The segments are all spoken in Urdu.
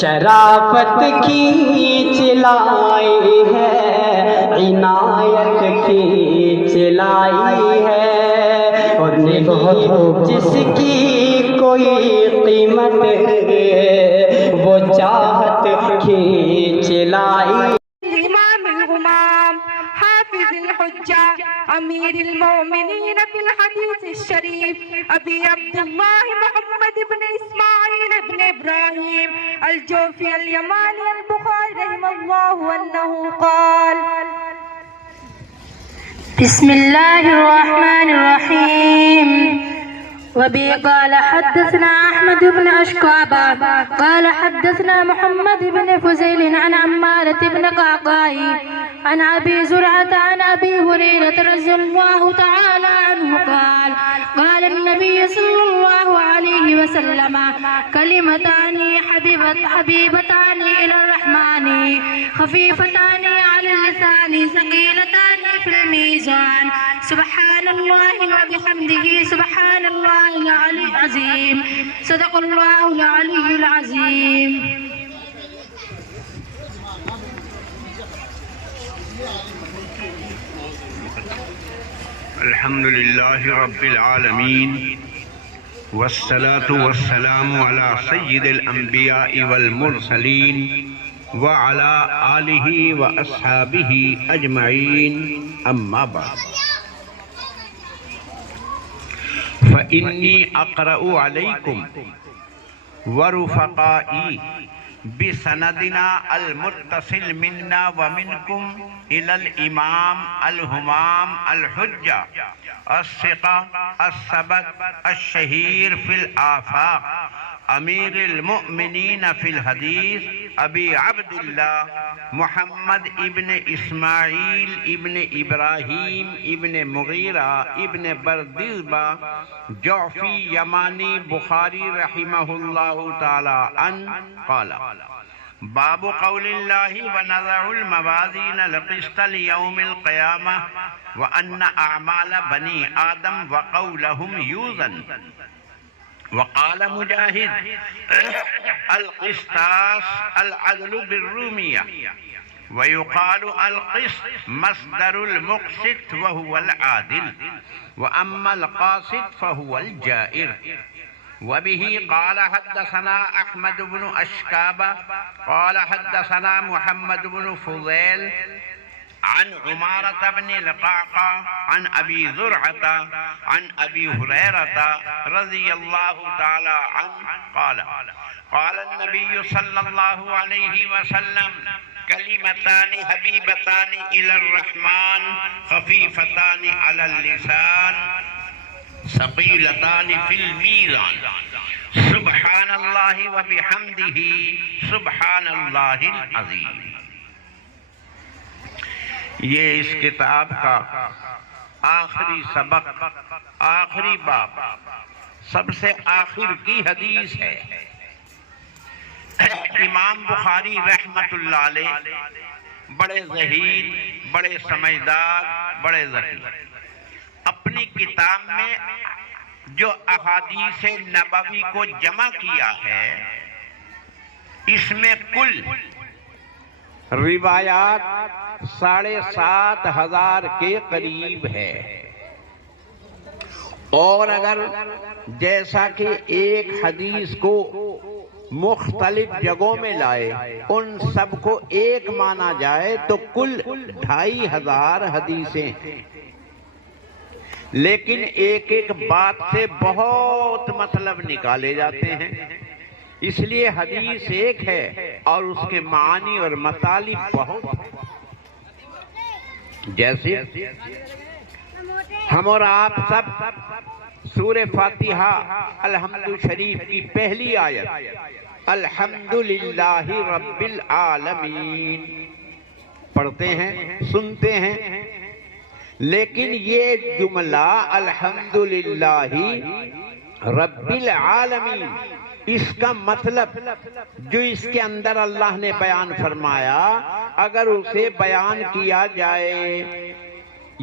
شرافت کھینچ لائی ہے، عنایت کھینچ لائی ہے، اور نہیں جس کی کوئی قیمت وہ چاہت کھینچ لائی۔ الإمام الغمام حافظ الحجة أمير المؤمنين في الحديث الشريف أبي عبد الله محمد بن إسماعيل بن إبراهيم الجوفي اليماني البخاري رحمه الله أنه قال: بسم الله الرحمن الرحيم. وبه قال حدثنا أحمد بن أشكابة قال حدثنا محمد بن فزيل عن عمارة بن قعقاع عن أبي زرعة عن أبي هريرة رضي الله تعالى عنه قال: قال النبي صلى الله عليه وسلم: كلمتان حبيبتان إلى الرحمن خفيفتان على اللسان ثقيلتان في الميزان سبحان الله وبحمده سبحان الله العلي العظيم صدق الله العلي العظيم. الحمد لله رب العالمين والصلاة والسلام على سيد الأنبياء والمرسلين وعلى آله وأصحابه أجمعين أما بعد فإني أقرأ عليكم ورفقائي بسندنا المتصل منا ومنكم إلى الإمام الهمام الحجة الثقة الثبت الشهير في الآفاق أمير المؤمنين في الحديث أبي عبد الله محمد ابن إسماعيل ابن إبراهيم ابن مغيرة ابن بردزبة جعفي يماني بخاري رحمه الله تعالى عنه قال: باب قول الله ونضع الموازين القسط ليوم القيامة وأن أعمال بني آدم وقولهم يوزن. وقال مجاهد: القسطاس العدل بالرومية، ويقال القسط مصدر المقسط وهو العادل، وأما القاسط فهو الجائر. وبه قال حدثنا أحمد بن أشكابة قال حدثنا محمد بن فضيل عن عمارة بن القعقاع عن أبي زرعة عن أبي هريرة رضي الله تعالى عنه قال: قال النبي صلى الله عليه وسلم: كلمتان حبيبتان إلى الرحمن خفيفتان على اللسان ثقيلتان في الميزان سبحان الله وبحمده سبحان الله العظيم. یہ اس کتاب کا آخری سبق، آخری باب، سب سے آخر کی حدیث ہے. امام بخاری رحمت اللہ علیہ بڑے ذہین، بڑے سمجھدار، بڑے ذکی، اپنی کتاب میں جو احادیث نبوی کو جمع کیا ہے اس میں کل روایات 7,500 کے قریب ہے. اور اگر جیسا کہ ایک حدیث کو مختلف جگہوں میں لائے ان سب کو ایک مانا جائے تو کل 2,500 حدیثیں، لیکن ایک ایک بات سے بہت مطلب نکالے جاتے ہیں. اس لیے حدیث ایک ہے اور اس کے معانی اور مطالب بہت. جیسے ہم اور آپ سب سورہ فاتحہ الحمد شریف کی پہلی آیت الحمدللہ رب العالمین پڑھتے ہیں، سنتے ہیں، لیکن یہ جملہ الحمدللہ رب العالمین، اس کا مطلب جو اس کے اندر اللہ نے بیان فرمایا اگر اسے بیان کیا جائے،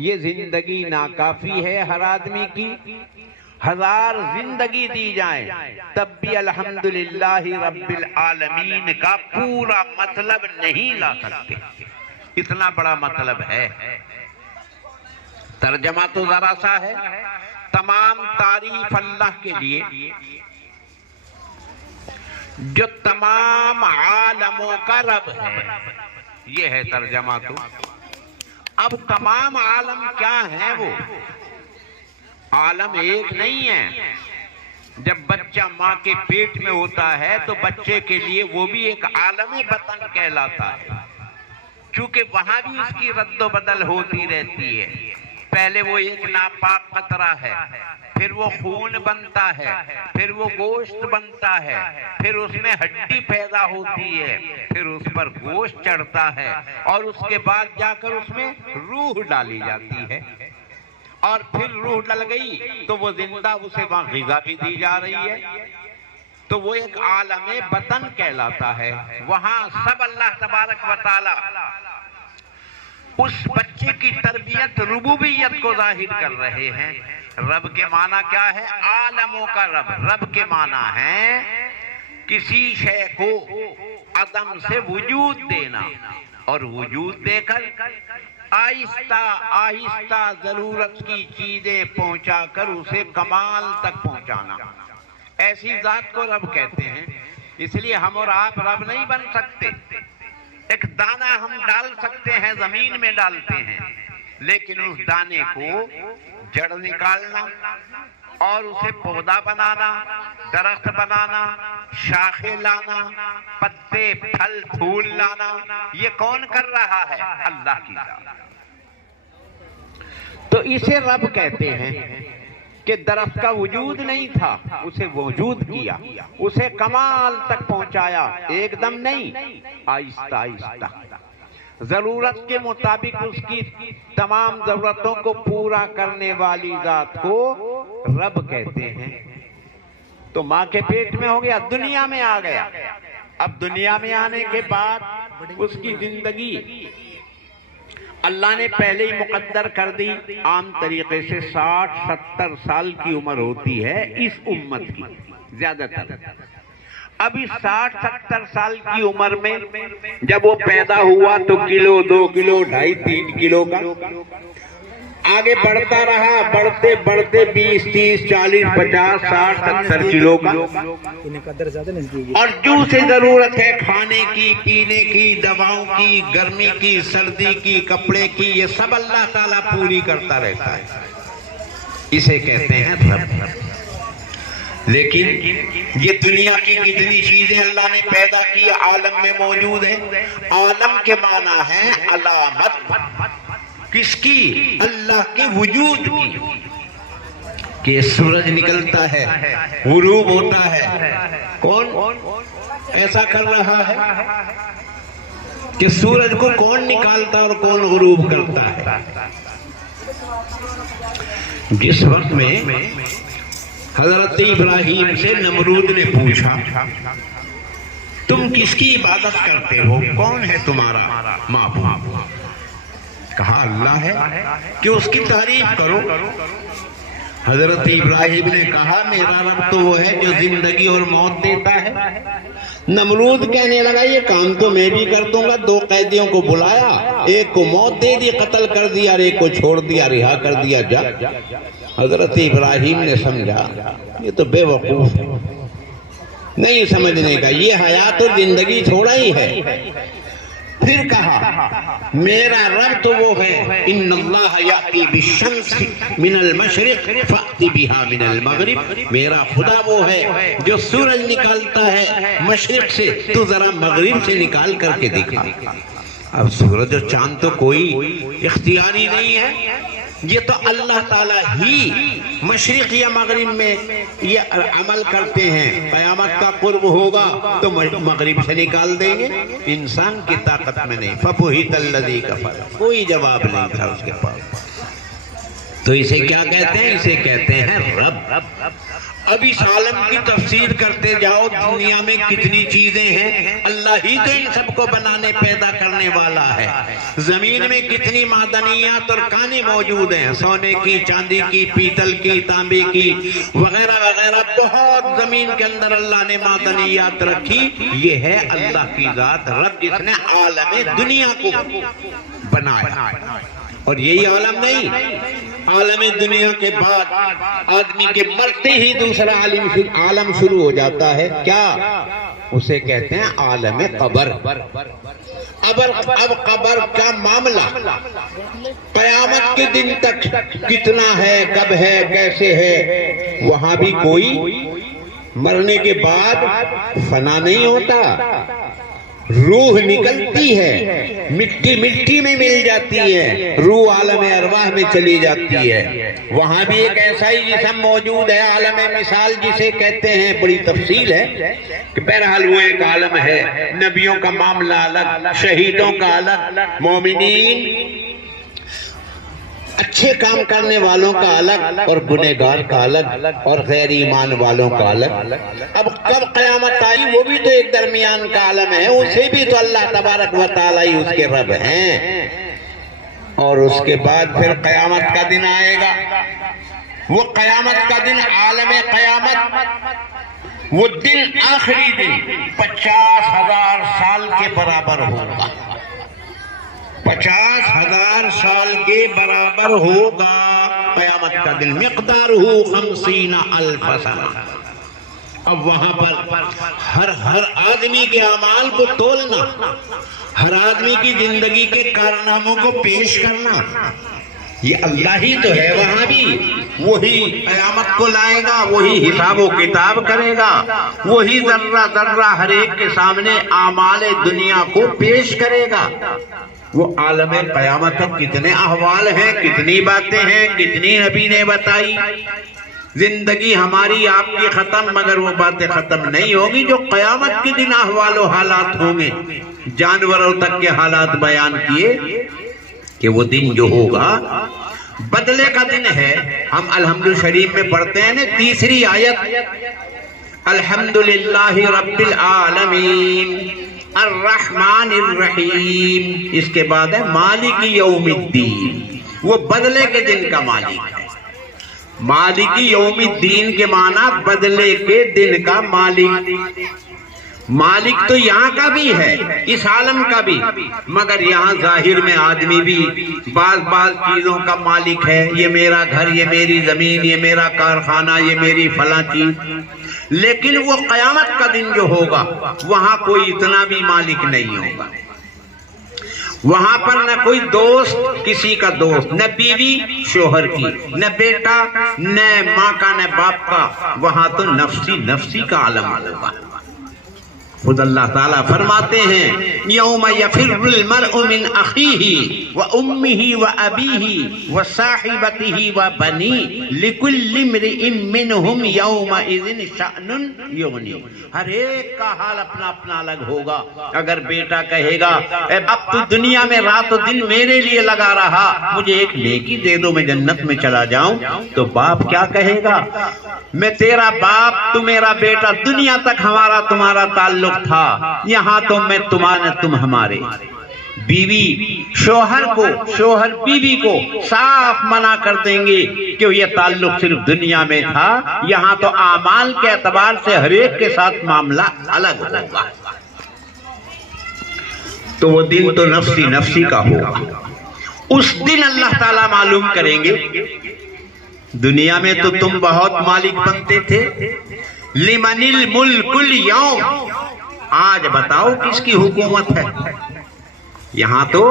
یہ زندگی ناکافی ہے ہر آدمی کی. 1000 زندگی دی جائیں تب بھی الحمدللہ رب العالمین کا پورا مطلب نہیں لا سکتے. اتنا بڑا مطلب ہے. ترجمہ تو ذرا سا ہے. تمام تعریف اللہ کے لیے جو تمام عالموں کا رب ہے. یہ ہے ترجمہ. تو اب تمام عالم کیا ہیں؟ وہ عالم ایک نہیں ہے. جب بچہ ماں کے پیٹ میں ہوتا ہے تو بچے کے لیے وہ بھی ایک عالم بطن کہلاتا ہے، چونکہ وہاں بھی اس کی رد و بدل ہوتی رہتی ہے. پہلے وہ ایک ناپاک قطرہ ہے، پھر وہ خون بنتا ہے، پھر وہ گوشت بنتا ہے، پھر اس میں ہڈی پیدا ہوتی ہے، پھر اس پر گوشت چڑھتا ہے، اور اس کے بعد جا کر اس میں روح ڈالی جاتی ہے. اور پھر روح ڈل گئی تو وہ زندہ، اسے وہاں غذا بھی دی جا رہی ہے. تو وہ ایک عالم بطن کہلاتا ہے. وہاں سب اللہ تبارک و تعالی اس بچے کی تربیت ربوبیت کو ظاہر کر رہے ہیں. رب کے معنی کیا ہے؟ عالموں کا رب. رب کے معنی ہے کسی شے کو عدم سے وجود دینا، اور وجود دے کر آہستہ آہستہ ضرورت کی چیزیں پہنچا کر اسے کمال تک پہنچانا. ایسی ذات کو رب کہتے ہیں. اس لیے ہم اور آپ رب نہیں بن سکتے. ایک دانہ ہم ڈال سکتے ہیں، زمین میں ڈالتے ہیں، لیکن اس دانے کو جڑ نکالنا اور اسے پودا بنانا، درخت بنانا، شاخیں لانا، پتے پھل پھول لانا، یہ کون کر رہا ہے؟ اللہ کی ذات. تو اسے رب کہتے ہیں کہ درخت کا وجود نہیں تھا، اسے وجود کیا، اسے کمال تک پہنچایا. ایک دم نہیں، آہستہ آہستہ ضرورت کے مطابق اس کی تمام ضرورتوں کو پورا کرنے والی ذات کو رب کہتے ہیں. تو ماں کے پیٹ میں ہو گیا، دنیا میں آ گیا. اب دنیا میں آنے کے بعد اس کی زندگی اللہ نے پہلے ہی مقدر کر دی. عام طریقے سے 60-70 سال کی عمر ہوتی ہے اس امت کی زیادہ تر. اب اس 60-70 سال کی عمر میں جب وہ پیدا ہوا تو کلو 2 کلو 2.5 3 کلو کا آگے بڑھتا رہا، بڑھتے بڑھتے 20 30 40 50 60 70 کلو کا. اور جو سے ضرورت ہے کھانے کی، پینے کی، دواؤں کی، گرمی کی، سردی کی، کپڑے کی، یہ سب اللہ تعالیٰ پوری کرتا رہتا ہے. اسے کہتے ہیں رب. لیکن یہ دنیا کی کتنی چیزیں اللہ نے پیدا کی، عالم میں موجود ہیں. عالم کے معنی ہے علامت. کس کی؟ اللہ کے وجود کی. کہ سورج نکلتا ہے، غروب ہوتا ہے. کون ایسا کر رہا ہے؟ کہ سورج کو کون نکالتا اور کون غروب کرتا ہے؟ جس وقت میں حضرت ابراہیم سے نمرود نے پوچھا تم کس کی عبادت کرتے ہو، کون ہے تمہارا معبود؟ کہا اللہ ہے. کہ اس کی تعریف کرو. حضرت ابراہیم نے کہا میرا رب تو وہ ہے جو زندگی اور موت دیتا ہے. نمرود کہنے لگا یہ کام تو میں بھی کر دوں گا. 2 قیدیوں کو بلایا، ایک کو موت دے دی، قتل کر دیا، اور ایک کو چھوڑ دیا، رہا کر دیا. جا. حضرت ابراہیم نے سمجھا یہ تو بے وقوف نہیں سمجھنے کا، یہ حیات و زندگی تھوڑا ہی ہے. پھر کہا میرا رب تو وہ ہے ان اللہ یاتی بالشمس من المشرق فأتی بہا من المغرب. میرا خدا وہ ہے جو سورج نکالتا ہے مشرق سے، تو ذرا مغرب سے نکال کر کے دکھا. اب سورج اور چاند تو کوئی اختیاری نہیں ہے، یہ تو اللہ تعالیٰ ہی مشرق یا مغرب میں یہ عمل کرتے ہیں. قیامت کا قرب ہوگا تو مغرب سے نکال دیں گے. انسان کی طاقت میں نہیں. فَبُهِتَ الَّذِي كَفَرَ. کوئی جواب نہیں تھا اس کے پاس. تو اسے کیا کہتے ہیں؟ اسے کہتے ہیں رب. اب اس عالم کی تفسیر کرتے جاؤ، دنیا میں کتنی چیزیں ہیں، اللہ ہی تو ان سب کو بنانے پیدا کرنے والا ہے۔ زمین میں کتنی معدنیات اور کانیں موجود ہیں، سونے کی، چاندی کی، پیتل کی، تانبے کی وغیرہ وغیرہ، بہت زمین کے اندر اللہ نے معدنیات رکھی۔ یہ ہے اللہ کی ذات رب جس نے عالم دنیا کو بنایا۔ اور یہی عالم نہیں، عالم دنیا کے بعد آدمی کے مرتے ہی دوسرا عالم شروع ہو جاتا ہے، کیا؟ اسے کہتے ہیں عالم قبر۔ اب قبر کا معاملہ قیامت کے دن تک کتنا ہے، کب ہے، کیسے ہے، وہاں بھی کوئی مرنے کے بعد فنا نہیں ہوتا، روح نکلتی ہے، مٹی مٹی میں مل جاتی ہے، روح عالم ارواح میں چلی جاتی ہے۔ وہاں بھی ایک ایسا ہی جسم موجود ہے، عالم مثال جسے کہتے ہیں، بڑی تفصیل ہے کہ بہرحال وہ ایک عالم ہے۔ نبیوں کا معاملہ الگ، شہیدوں کا الگ، مومنین اچھے کام کرنے والوں کا الگ، اور گنہگار کا الگ، اور غیر ایمان والوں کا الگ۔ اب کب قیامت آئی، وہ بھی تو ایک درمیان کا عالم ہے، اسے بھی تو اللہ تبارک و تعالیٰ ہی اس کے رب ہیں۔ اور اس کے بعد پھر قیامت کا دن آئے گا، وہ قیامت کا دن، عالم قیامت، وہ دن آخری دن 50,000 سال کے برابر ہوگا، 50,000 سال کے برابر ہوگا قیامت کا دن، مقدارہ 50,000 سنہ۔ اب وہاں پر ہر آدمی کے اعمال کو تولنا، ہر آدمی کی زندگی کے کارناموں کو پیش کرنا، یہ اللہ ہی تو ہے۔ وہاں بھی وہی قیامت کو لائے گا، وہی حساب و کتاب کرے گا، وہی ذرہ ذرہ ہر ایک کے سامنے اعمال دنیا کو پیش کرے گا۔ وہ عالم قیامت کتنے احوال ہیں، کتنی باتیں ہیں، کتنی نبی نے بتائی۔ زندگی ہماری آپ کی ختم، مگر وہ باتیں ختم نہیں ہوگی جو قیامت کے دن احوال و حالات ہوں گے۔ جانوروں تک کے حالات بیان کیے کہ وہ دن جو ہوگا بدلے کا دن ہے۔ ہم الحمد شریف میں پڑھتے ہیں نا، تیسری آیت، الحمدللہ رب العالمین الرحمن الرحیم، اس کے بعد ہے مالک یوم الدین، وہ بدلے کے دن کا مالک ہے۔ مالک یوم الدین کے معنی بدلے کے دن کا مالک۔ مالک تو یہاں کا بھی ہے، اس عالم کا بھی، مگر یہاں ظاہر میں آدمی بھی بعض چیزوں کا مالک ہے، یہ میرا گھر، یہ میری زمین، یہ میرا کارخانہ، یہ میری فلاں چیز۔ لیکن وہ قیامت کا دن جو ہوگا وہاں کوئی اتنا بھی مالک نہیں ہوگا۔ وہاں پر نہ کوئی دوست کسی کا دوست، نہ بیوی شوہر کی، نہ بیٹا، نہ ماں کا، نہ باپ کا، وہاں تو نفسی نفسی کا عالم ہوگا۔ خود اللہ تعالیٰ فرماتے ہیں یوم یفر المرء من اخیہ وامہ وابیہ وصاحبتہ وبنیہ لکل امرئ منہم یومئذ شأن یغنیہ۔ ہر ایک کا حال اپنا اپنا الگ ہوگا۔ اگر بیٹا کہے گا اے باپ تو دنیا میں رات و دن میرے لیے لگا رہا، مجھے ایک نیکی دے دو میں جنت میں چلا جاؤں، تو باپ کیا کہے گا؟ میں تیرا باپ، تو میرا بیٹا، دنیا تک ہمارا تمہارا تعلق تھا، یہاں تو میں تمہارے تم ہمارے۔ بیوی شوہر کو، شوہر بیوی کو صاف منع کر دیں گے کہ یہ تعلق صرف دنیا میں تھا، یہاں تو اعمال کے اعتبار سے ہر ایک کے ساتھ معاملہ الگ ہوگا۔ تو وہ دن تو نفسی نفسی کا ہوگا۔ اس دن اللہ تعالیٰ معلوم کریں گے، دنیا میں تو تم بہت مالک بنتے تھے، لمن الملک اليوم، آج بتاؤ کس کی حکومت ہے؟ یہاں تو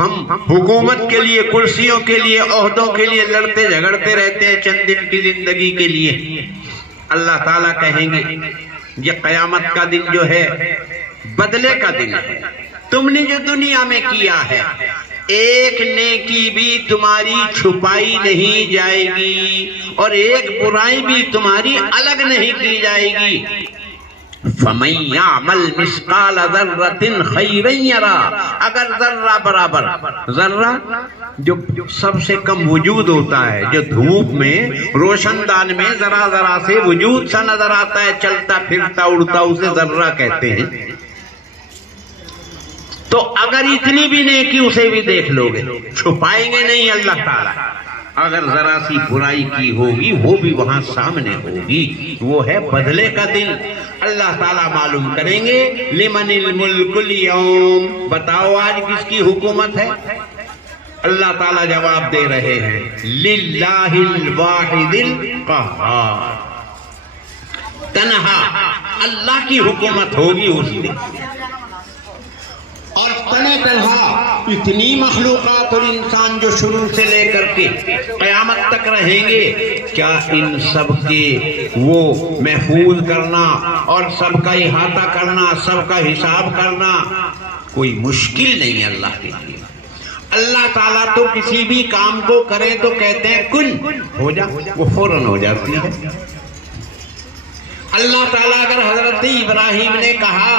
ہم حکومت کے لیے، کرسیوں کے لیے، عہدوں کے لیے لڑتے جھگڑتے رہتے ہیں چند دن کی زندگی کے لیے۔ اللہ تعالیٰ کہیں گے یہ قیامت کا دن جو ہے بدلے کا دن ہے۔ تم نے جو دنیا میں کیا ہے ایک نیکی بھی تمہاری چھپائی نہیں جائے گی، اور ایک برائی بھی تمہاری الگ نہیں کی جائے گی۔ فَمَن يَعْمَلْ مِثْقَالَ ذَرَّةٍ خَيْرًا يَرَهُ، اگر ذرہ برابر، ذرہ جو سب سے کم وجود ہوتا ہے، جو دھوپ میں روشن دان میں ذرا ذرا سے وجود سا نظر آتا ہے، چلتا پھرتا اڑتا، اسے ذرہ کہتے ہیں. تو اگر اتنی بھی نیکی اسے بھی دیکھ لو گے، چھپائیں گے نہیں اللہ تعالیٰ. اگر ذرا سی برائی کی ہوگی وہ بھی وہاں سامنے ہوگی. وہ ہے بدلے کا دن. اللہ تعالیٰ معلوم کریں گے لمن الملک اليوم، بتاؤ آج کس کی حکومت ہے؟ اللہ تعالیٰ جواب دے رہے ہیں للہ الواحد القہار، تنہا اللہ کی حکومت ہوگی اس دن. اور تنہ تنہا اتنی مخلوقات اور انسان جو شروع سے لے کر کے قیامت تک رہیں گے، کیا ان سب کے وہ محفوظ کرنا اور سب کا احاطہ کرنا، سب کا حساب کرنا کوئی مشکل نہیں ہے اللہ کے لیے. اللہ تعالیٰ تو کسی بھی کام کو کرے تو کہتے ہیں کن ہو جا، وہ فوراً ہو جاتی ہے. اللہ تعالیٰ اگر حضرت ابراہیم نے کہا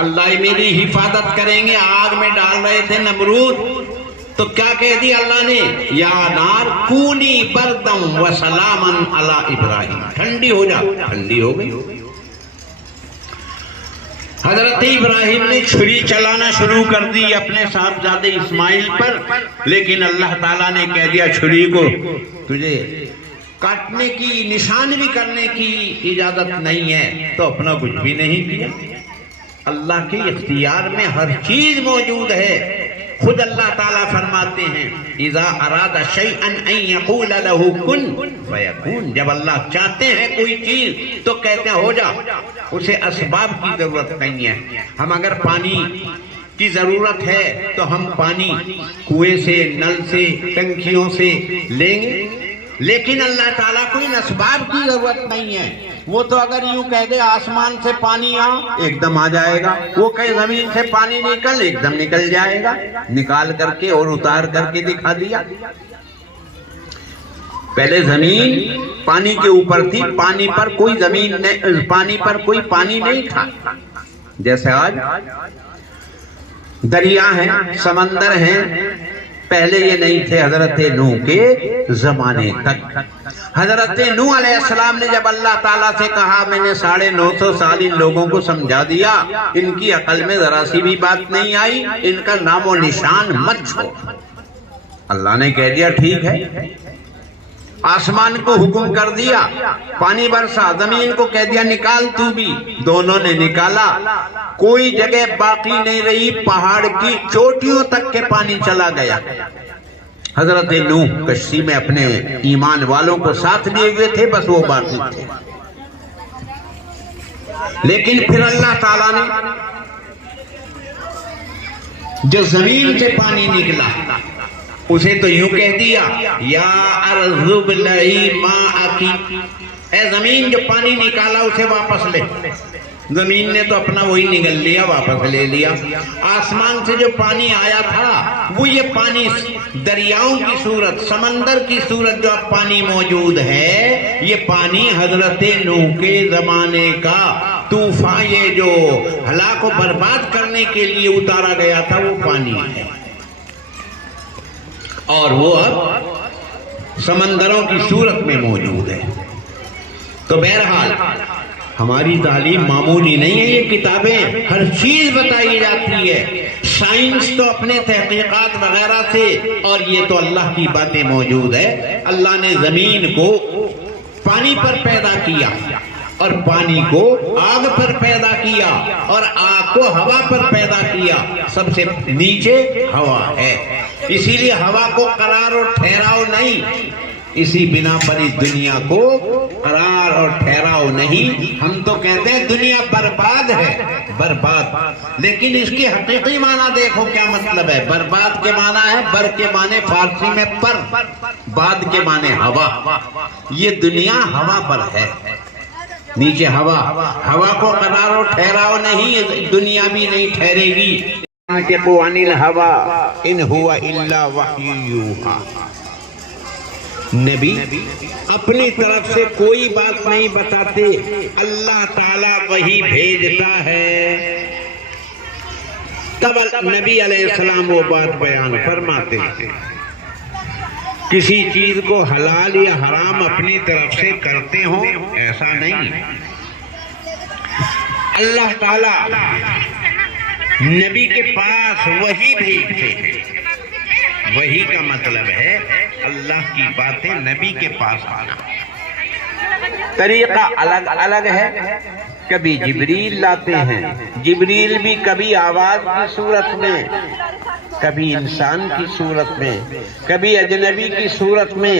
اللہ میری حفاظت کریں گے، آگ میں ڈال رہے تھے نمرود، تو کیا کہہ دیا اللہ نے؟ یا نار کونی بردم وسلاما علی ابراہیم، ٹھنڈی ہو جا، ٹھنڈی ہو گئی. حضرت ابراہیم نے چھری چلانا شروع کر دی اپنے صاحبزادے اسماعیل پر، لیکن اللہ تعالیٰ نے کہہ دیا چھری کو تجھے کاٹنے کی، نشان بھی کرنے کی اجازت نہیں ہے، تو اپنا کچھ بھی نہیں کیا. اللہ کے اختیار میں ہر چیز موجود ہے. خود اللہ تعالیٰ فرماتے ہیں اذا اراد شیئا ان یقول له کن فیکون، جب اللہ چاہتے ہیں کوئی چیز تو کہتے ہیں ہو جا. اسے اسباب کی ضرورت نہیں ہے. ہم اگر پانی کی ضرورت ہے تو ہم پانی کنویں سے، نل سے، ٹنکیوں سے لیں گے، لیکن اللہ تعالیٰ کو ان اسباب کی ضرورت نہیں ہے. وہ تو اگر یوں کہہ دے آسمان سے پانی آ، ایک دم آ جائے گا. وہ کہے زمین سے پانی نکل، ایک دم نکل جائے گا. نکال کر کے اور اتار کر کے دکھا دیا. پہلے زمین پانی کے اوپر تھی، پانی پر کوئی زمین نہیں، پانی پر کوئی پانی نہیں تھا. جیسے آج دریا ہیں، سمندر ہیں، پہلے یہ نہیں تھے حضرت نوح کے زمانے تک. حضرت نوح علیہ السلام نے جب اللہ تعالیٰ سے کہا میں نے 950 سال ان لوگوں کو سمجھا دیا، ان کی عقل میں ذرا سی بھی بات نہیں آئی، ان کا نام و نشان مت چھوڑ. اللہ نے کہہ دیا ٹھیک ہے. آسمان کو حکم کر دیا پانی برسا، زمین کو کہہ دیا نکال تو بھی. دونوں نے نکالا، کوئی جگہ باقی نہیں رہی، پہاڑ کی چوٹیوں تک کے پانی چلا گیا. حضرت نوح کشتی میں اپنے ایمان والوں کو ساتھ لیے ہوئے تھے، بس وہ باقی تھے. لیکن پھر اللہ تعالیٰ نے جو زمین سے پانی نکلا اسے تو یوں کہہ دیا یا ارض ابلعی ماءکی، اے زمین جو پانی نکالا اسے واپس لے. زمین نے تو اپنا وہی نگل لیا، واپس لے لیا. آسمان سے جو پانی آیا تھا وہ یہ پانی دریاؤں کی صورت، سمندر کی صورت جو اب پانی موجود ہے، یہ پانی حضرت نوح کے زمانے کا طوفان، یہ جو ہلاک و برباد کرنے کے لیے اتارا گیا تھا وہ پانی ہے. اور وہ اب سمندروں کی صورت میں موجود ہے. تو بہرحال ہماری تعلیم معمولی نہیں ہے. یہ کتابیں ہر چیز بتائی جاتی ہے، سائنس تو اپنے تحقیقات وغیرہ سے، اور یہ تو اللہ کی باتیں موجود ہے. اللہ نے زمین کو پانی پر پیدا کیا، اور پانی کو آگ پر پیدا کیا، اور آگ کو ہوا پر پیدا کیا. سب سے نیچے ہوا ہے، اسی لیے ہوا کو قرار اور ٹھہراؤ نہیں. اسی بنا پر اس دنیا کو قرار اور ٹھہراؤ نہیں. ہم تو کہتے ہیں دنیا برباد ہے، برباد، لیکن اس کی حقیقی معنی دیکھو کیا مطلب ہے. برباد کے معنی ہے، بر کے معنی فارسی میں پر، باد کے معنی ہوا. یہ دنیا ہوا پر ہے، نیچے ہوا. ہوا کو قرار اور ٹھہراؤ نہیں، دنیا بھی نہیں ٹھہرے گی. ينطق عن الهوى ان هو الا وحی یوحی. نبی اپنی طرف سے کوئی بات نہیں بتاتے، اللہ تعالیٰ وہی بھیجتا ہے. تب نبی علیہ السلام وہ بات بیان فرماتے ہیں، کسی چیز کو حلال یا حرام اپنی طرف سے کرتے ہوں ایسا نہیں۔ اللہ تعالی نبی کے پاس وحی بھیجتے ہیں، وحی کا مطلب ہے اللہ کی باتیں نبی کے پاس آنا۔ طریقہ الگ الگ ہے، کبھی جبریل لاتے ہیں، جبریل بھی کبھی آواز کی صورت میں، کبھی انسان کی صورت میں، کبھی اجنبی کی صورت میں،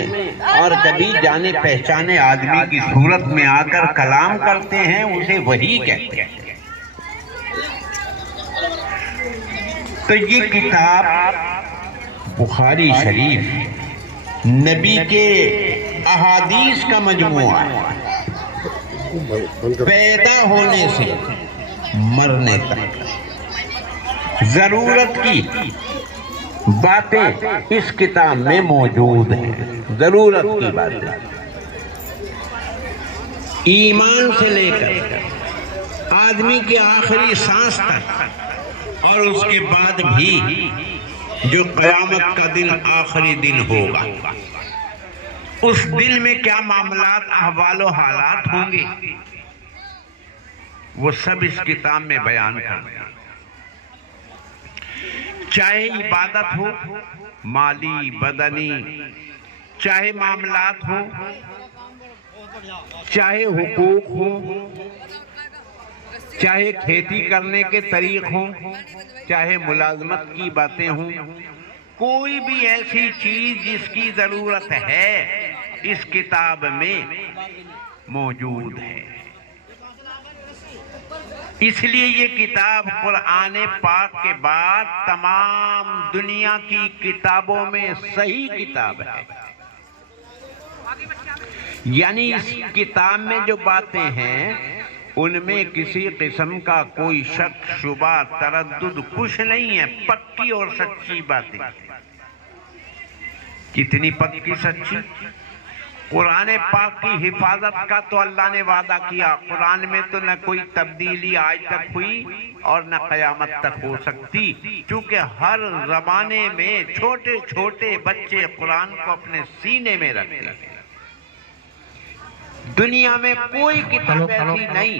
اور کبھی جانے پہچانے آدمی کی صورت میں آ کر کلام کرتے ہیں، اسے وحی کہتے ہیں۔ تو یہ کتاب بخاری شریف نبی کے احادیث کا مجموعہ ہے، پیدا ہونے سے مرنے تک ضرورت کی باتیں اس کتاب میں موجود ہیں، ضرورت کی باتیں، ایمان سے لے کر آدمی کے آخری سانس تک، اور اس کے بعد بھی جو قیامت کا دن آخری دن ہوگا، اس دل میں کیا معاملات احوال و حالات ہوں گے، وہ سب اس کتاب میں بیان کر دیا۔ چاہے عبادت ہو، مالی بدنی، چاہے معاملات ہو، چاہے حقوق ہو، چاہے کھیتی کرنے کے طریق ہوں، چاہے ملازمت کی باتیں ہوں، کوئی بھی ایسی چیز جس کی ضرورت ہے اس کتاب میں موجود ہے۔ اس لیے یہ کتاب قرآن پاک کے بعد تمام دنیا کی کتابوں میں صحیح کتاب ہے۔ یعنی اس کتاب میں جو باتیں ہیں ان میں کسی قسم کا کوئی شک شبہ تردد کچھ نہیں ہے، پکی اور سچی باتیں۔ کتنی پکی سچی؟ قرآن پاک کی حفاظت کا تو اللہ نے وعدہ کیا، قرآن میں تو نہ کوئی تبدیلی آج تک ہوئی اور نہ قیامت تک ہو سکتی، چونکہ ہر زمانے میں چھوٹے چھوٹے بچے قرآن کو اپنے سینے میں رکھتے ہیں۔ دنیا میں کوئی کتاب ایسی نہیں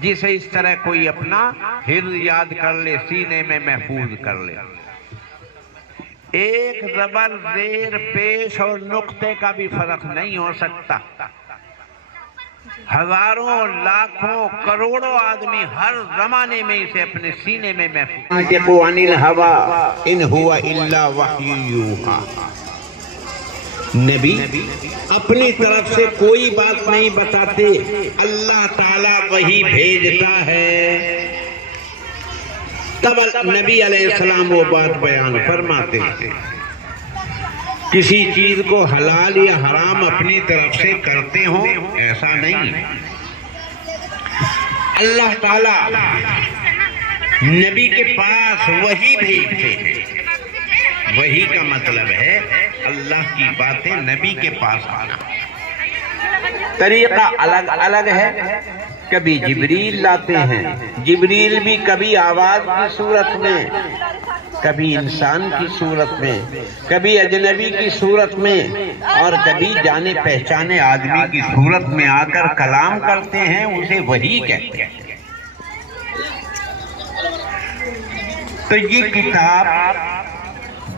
جسے اس طرح کوئی اپنا حفظ یاد کر لے، سینے میں محفوظ کر لے۔ ایک زبر زیر پیش اور نقطے کا بھی فرق نہیں ہو سکتا۔ ہزاروں لاکھوں کروڑوں آدمی ہر زمانے میں اسے اپنے سینے میں محفوظ۔ يَنطِقُ عَنِ الْهَوَىٰ إِنْ هُوَ إِلَّا وَحْيٌ يُوحَىٰ۔ نبی اپنی طرف سے کوئی بات نہیں بتاتے، اللہ تعالیٰ وہی بھیجتا ہے۔ تب نبی علیہ السلام وہ بات بیان فرماتے ہیں، کسی چیز کو حلال یا حرام اپنی طرف سے کرتے ہوں ایسا نہیں۔ اللہ تعالی نبی کے پاس وحی بھیجتے ہیں، وحی کا مطلب ہے اللہ کی باتیں نبی کے پاس آنا۔ طریقہ الگ الگ ہے، کبھی جبریل لاتے ہیں، جبریل بھی کبھی آواز کی صورت میں، کبھی انسان کی صورت میں، کبھی اجنبی کی صورت میں، اور کبھی جانے پہچانے آدمی کی صورت میں آ کر کلام کرتے ہیں، اسے وحی کہتے ہیں۔ تو یہ کتاب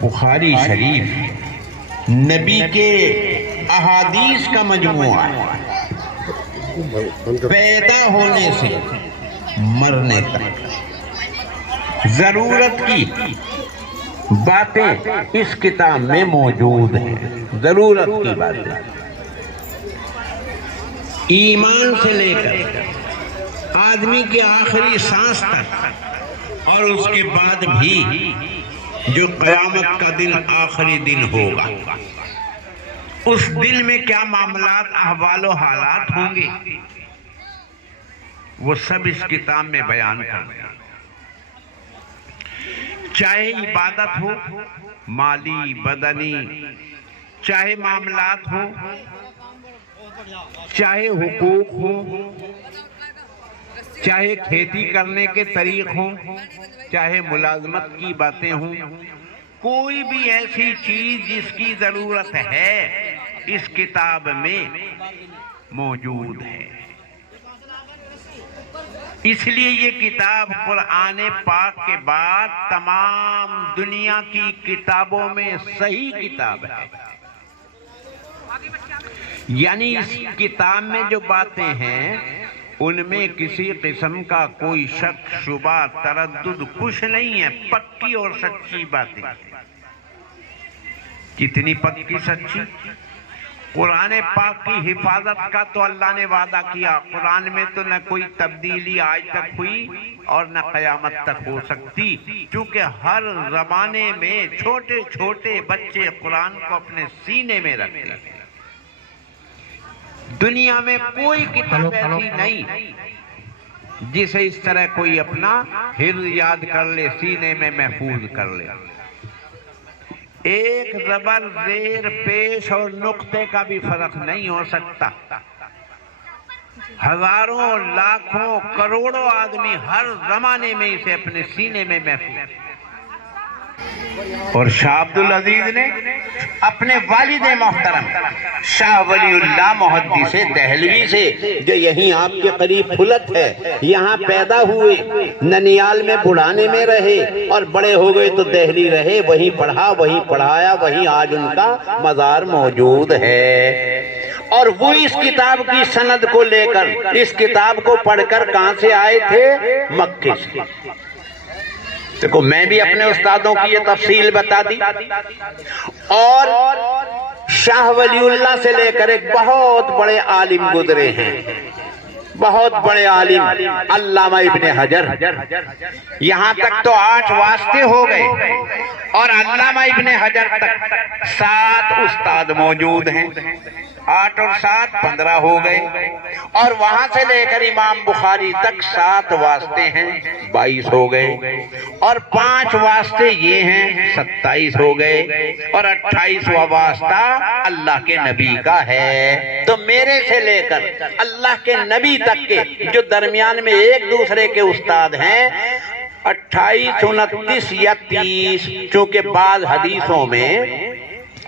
بخاری شریف نبی کے احادیث کا مجموعہ ہے، پیدا ہونے سے مرنے تک ضرورت کی باتیں اس کتاب میں موجود ہیں، ضرورت کی باتیں، ایمان سے لے کر آدمی کے آخری سانس تک، اور اس کے بعد بھی جو قیامت کا دن آخری دن ہوگا، اس دل میں کیا معاملات احوال و حالات ہوں گے، وہ سب اس کتاب میں بیان کر دیا۔ چاہے عبادت ہو، مالی بدنی، چاہے معاملات ہو، چاہے حقوق ہو، چاہے کھیتی کرنے کے طریق ہوں، چاہے ملازمت کی باتیں ہوں، کوئی بھی ایسی چیز جس کی ضرورت ہے اس کتاب میں موجود ہے۔ اس لیے یہ کتاب قرآن پاک کے بعد تمام دنیا کی کتابوں میں صحیح کتاب ہے۔ یعنی اس کتاب میں جو باتیں ہیں ان میں کسی قسم کا کوئی شک شبہ تردد کچھ نہیں ہے، پکی اور سچی باتیں۔ کتنی پکی سچی؟ قرآن پاک کی حفاظت کا تو اللہ نے وعدہ کیا، قرآن میں تو نہ کوئی تبدیلی آج تک ہوئی اور نہ قیامت تک ہو سکتی، کیونکہ ہر زمانے میں چھوٹے چھوٹے بچے قرآن کو اپنے سینے میں رکھتے ہیں۔ دنیا میں کوئی کتاب ایسی نہیں جسے اس طرح کوئی اپنا حفظ یاد کر لے، سینے میں محفوظ کر لے۔ ایک زبر زیر پیش اور نقطے کا بھی فرق نہیں ہو سکتا۔ ہزاروں لاکھوں کروڑوں آدمی ہر زمانے میں اسے اپنے سینے میں محفوظ۔ اور شاہ عبدالعزیز نے اپنے والد محترم شاہ ولی اللہ محدث دہلوی سے، جو یہیں آپ کے قریب پھلت ہے، یہاں پیدا ہوئے، ننیال میں بڑھانے میں رہے اور بڑے ہو گئے تو دہلی رہے، وہیں پڑھا، وہیں پڑھایا، وہیں آج ان کا مزار موجود ہے۔ اور وہ اس کتاب کی سند کو لے کر، اس کتاب کو پڑھ کر کہاں سے آئے تھے؟ مکے سے۔ دیکھو میں بھی اپنے استادوں کی یہ تفصیل بتا دی، اور شاہ ولی اللہ سے لے کر ایک بہت بڑے عالم گزرے ہیں، بہت بڑے عالم علامہ ابن حجر، یہاں تک تو 8 واسطے ہو گئے، اور علامہ ابن حجر تک 7 استاد موجود ہیں۔ 8 اور 7 15 ہو گئے، اور وہاں سے لے کر امام بخاری تک 7 واسطے ہیں، 22 ہو گئے، اور 5 واسطے یہ ہیں، 27 ہو گئے، اور 28واں واسطہ اللہ کے نبی کا ہے۔ تو میرے سے لے کر اللہ کے نبی تک کے جو درمیان میں ایک دوسرے کے استاد ہیں 28 29 یا 30، چونکہ بعض حدیثوں میں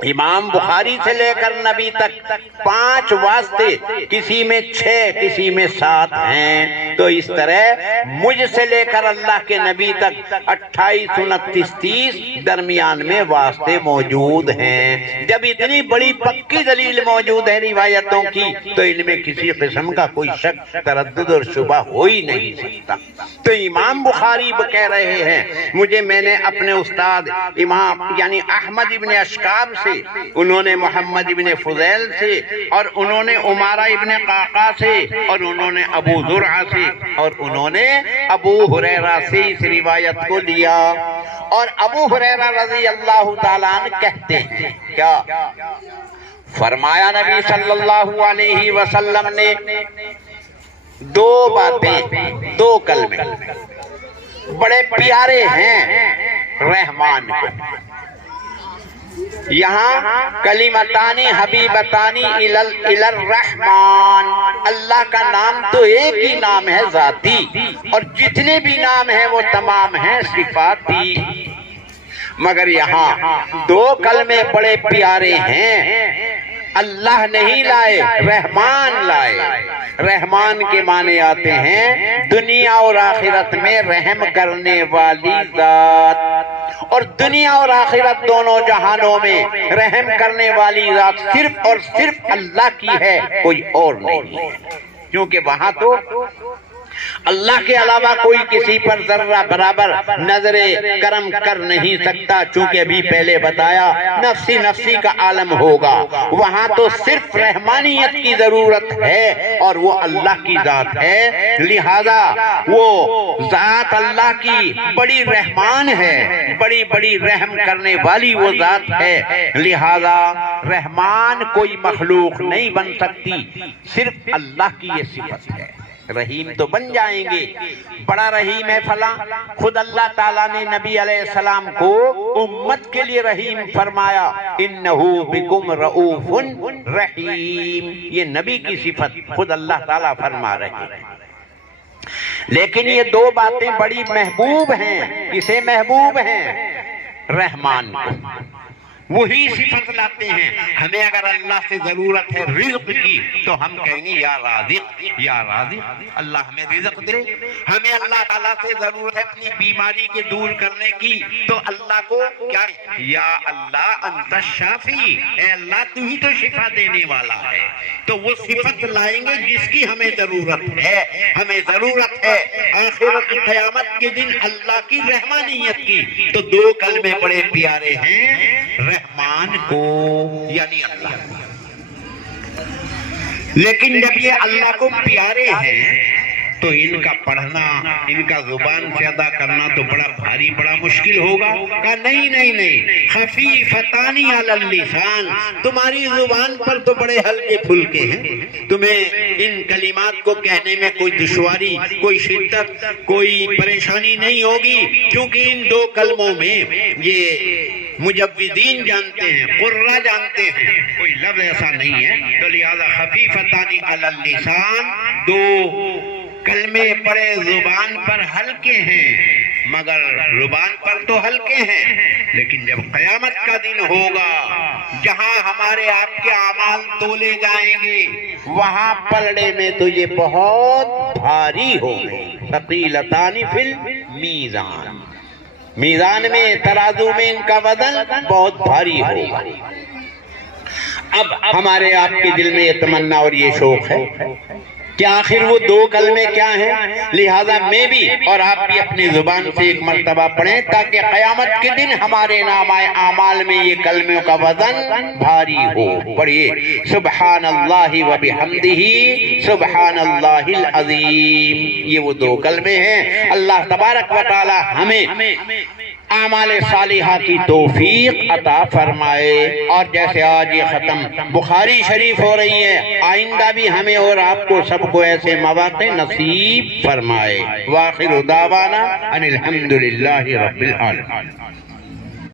امام بخاری سے لے کر نبی تک 5 واسطے، کسی میں 6 کسی میں 7 ہیں، تو اس طرح مجھ سے لے کر اللہ کے نبی تک 28 29 30 درمیان میں واسطے موجود ہیں۔ جب اتنی بڑی پکی دلیل موجود ہے روایتوں کی، تو ان میں کسی قسم کا کوئی شک تردد اور شبہ ہو ہی نہیں سکتا۔ تو امام بخاری کہہ رہے ہیں مجھے، میں نے اپنے استاد امام یعنی احمد ابن اشکاب سے، انہوں نے محمد ابن فضیل سے، اور انہوں نے عمارہ ابن قعقاع سے، اور انہوں نے ابو زرعہ سے، اور انہوں نے ابو ہریرہ سے اس روایت کو لیا۔ اور ابو ہریرہ رضی اللہ تعالیٰ عنہ کہتے ہیں کیا؟ فرمایا نبی صلی اللہ علیہ وسلم نے 2 باتیں، 2 کلمے بڑے پیارے ہیں رحمان کو۔ یہاں کلمتانی حبیبتانی الی الرحمن، اللہ کا نام تو ایک ہی نام ہے ذاتی، اور جتنے بھی نام ہیں وہ تمام ہیں صفاتی، مگر یہاں 2 کلمے بڑے پیارے ہیں، اللہ نہیں لائے، رحمان لائے۔ رحمان کے معنی آتے ہیں دنیا اور آخرت میں رحم کرنے والی ذات، اور دنیا اور آخرت دونوں جہانوں میں رحم کرنے والی ذات صرف اور صرف اللہ کی ہے، کوئی اور نہیں ہے، کیونکہ وہاں تو اللہ کے علاوہ کوئی کسی پر ذرہ برابر نظر کرم کر نہیں سکتا، چونکہ ابھی پہلے بتایا نفسی نفسی کا عالم ہوگا، وہاں تو صرف رحمانیت کی ضرورت ہے، اور وہ اللہ کی ذات ہے، لہذا وہ ذات اللہ کی بڑی رحمان ہے، بڑی بڑی رحم کرنے والی وہ ذات ہے، لہذا رحمان کوئی مخلوق نہیں بن سکتی، صرف اللہ کی یہ صفت ہے۔ رحیم تو بن جائیں گے، بڑا رحیم ہے فلاں، خود اللہ تعالیٰ نے نبی علیہ السلام کو امت کے لیے رحیم فرمایا، انہو بکم رؤوف رحیم، یہ نبی کی صفت خود اللہ تعالیٰ فرما رہے ہیں۔ لیکن یہ دو باتیں بڑی محبوب ہیں. کسے محبوب ہیں؟ رحمان کو. وہی صفت لاتے ہیں. ہمیں اگر اللہ سے ضرورت ہے رزق کی تو ہم کہیں گے یا رازق یا رازق، اللہ ہمیں رزق دے. ہمیں اللہ تعالیٰ سے ضرورت ہے اپنی بیماری کے دور کرنے کی تو اللہ کو کیا ہے؟ یا اللہ انت الشافی، اے اللہ تو ہی تو شفا دینے والا ہے. تو وہ صفت لائیں گے جس کی ہمیں ضرورت ہے. ہمیں ضرورت ہے آخرت قیامت کے دن اللہ کی رحمانیت کی. تو دو کلمے بڑے پیارے ہیں، رحمان کو یعنی اللہ. لیکن جب یہ اللہ کو پیارے ہیں تو ان کا پڑھنا، ان کا زبان سے ادا کرنا تو بڑا بھاری، بڑا مشکل ہوگا. کہا نہیں نہیں نہیں، خفیفتان علی اللسان، تمہاری زبان پر تو بڑے ہلکے پھلکے ہیں. تمہیں ان کلمات کو کہنے میں کوئی دشواری، کوئی شدت، کوئی پریشانی نہیں ہوگی، کیونکہ ان دو کلموں میں یہ مجوزین جانتے ہیں، قرہ جانتے ہیں، کوئی لفظ ایسا نہیں ہے. تو لہذا خفیفتان علی اللسان، دو کلمے بڑے زبان پر ہلکے ہیں، مگر زبان پر تو ہلکے ہیں، لیکن جب قیامت کا دن ہوگا جہاں ہمارے آپ کے اعمال تولے جائیں گے وہاں پلڑے میں تو یہ بہت بھاری ہوگے. ثقیلتان فی المیزان، میزان میں، ترازو میں ان کا وزن بہت بھاری ہوگا. اب ہمارے آپ کے دل میں یہ تمنا اور یہ شوق ہے کہ آخر وہ دو کلمے کیا ہیں. لہذا میں بھی اور آپ بھی اپنی زبان سے ایک مرتبہ پڑھیں تاکہ قیامت کے دن ہمارے نامہ اعمال میں یہ کلموں کا وزن بھاری ہو. پڑھیے سبحان اللہ و بحمدہ سبحان اللہ العظیم. یہ وہ دو کلمے ہیں. اللہ تبارک و تعالی ہمیں اعمال صالحہ کی توفیق عطا فرمائے. اور جیسے آج یہ ختم بخاری شریف ہو رہی ہے، آئندہ بھی ہمیں اور آپ کو سب کو ایسے مواقع نصیب فرمائے. وآخر دعوانا ان الحمدللہ رب العالمین.